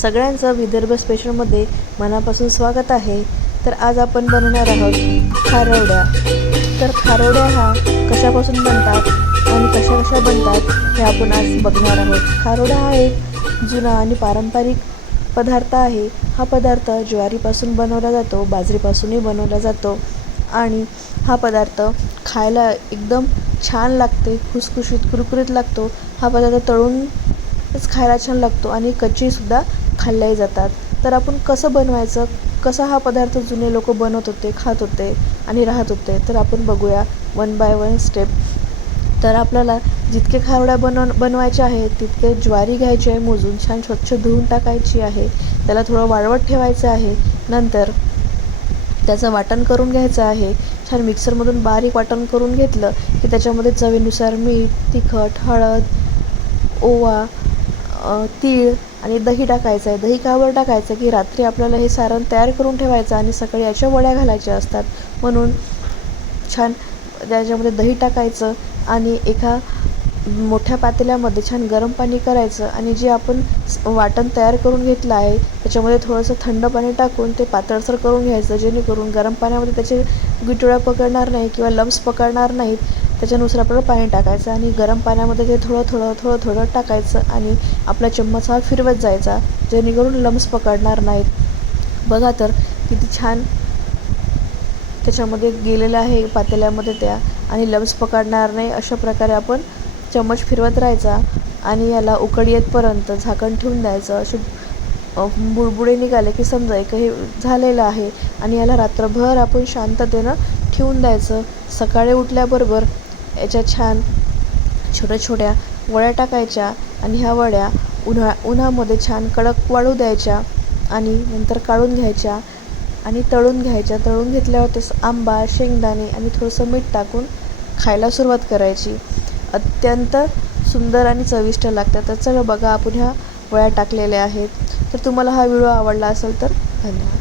सगळ्यांचं विदर्भ स्पेशलमध्ये मनापासून स्वागत आहे. तर आज आपण बनवणार आहोत खारवड्या. तर खारवड्या हा कशापासून बनतात आणि कशा कशा बनतात हे आपण आज बघणार आहोत. खारवडा हा एक जुना आणि पारंपरिक पदार्थ आहे. हा पदार्थ ज्वारीपासून बनवला जातो, बाजरीपासूनही बनवला जातो आणि हा पदार्थ खायला एकदम छान लागते, खुसखुशीत कुरकुरीत लागतो. हा पदार्थ तळूनच खायला छान लागतो आणि कच्चीसुद्धा खाल्ल्याही जातात. तर आपण कसं बनवायचं, कसा हा पदार्थ जुने लोक बनवत होते, खात होते आणि राहत होते, तर आपण बघूया वन बाय वन स्टेप. तर आपल्याला जितके खारवड्या बनवायचे आहे तितके ज्वारी घ्यायची आहे, मोजून छान स्वच्छ धुवून टाकायची आहे. त्याला थोडं वाळवत ठेवायचं आहे. नंतर त्याचं वाटण करून घ्यायचं आहे. छान मिक्सरमधून बारीक वाटण करून घेतलं की त्याच्यामध्ये चवीनुसार मीठ, तिखट, हळद, ओवा, तीळ आणि दही टाकायचं आहे. दही का बरं टाकायचं की रात्री आपल्याला हे सारण तयार करून ठेवायचं आणि सकाळी याच्या वड्या घालायच्या असतात, म्हणून छान त्याच्यामध्ये दही टाकायचं आणि एका मोठ्या पातेल्यामध्ये छान गरम पाणी करायचं आणि जे आपण वाटण तयार करून घेतलं आहे त्याच्यामध्ये थोडंसं थंड पाणी टाकून ते पातळसर करून घ्यायचं, जेणेकरून गरम पाण्यामध्ये त्याचे गुठळ्या पकडणार नाही किंवा लम्स पकडणार नाहीत. त्याच्यानुसार आपल्याला पाणी टाकायचं आणि गरम पाण्यामध्ये ते थोडं थोडं टाकायचं आणि आपला चम्मच हा फिरवत जायचा, जेणेकरून लम्स पकडणार नाहीत. बघा तर किती छान त्याच्यामध्ये गेलेलं आहे पातेल्यामध्ये त्या, आणि लम्स पकडणार नाही. अशा प्रकारे आपण चम्मच फिरवत राहायचा आणि याला उकड येतपर्यंत झाकण ठेवून द्यायचं. असे बुडबुडे निघाले की समजायचं हे झालेलं आहे आणि याला रात्रभर आपण शांततेनं ठेवून द्यायचं. सकाळी उठल्याबरोबर याच्या छान छोट्या छोट्या वड्या टाकायच्या आणि ह्या वड्या उन्हामध्ये छान कडक वाळू द्यायच्या आणि नंतर काढून घ्यायच्या आणि तळून घ्यायच्या. तळून घेतल्यावर ते आंबा, शेंगदाणे आणि थोडंसं मीठ टाकून खायला सुरुवात करायची. अत्यंत सुंदर आणि चविष्ट लागतात. तर चला बघा, आपण ह्या वड्या टाकलेल्या आहेत. तर तुम्हाला हा व्हिडिओ आवडला असेल तर धन्यवाद.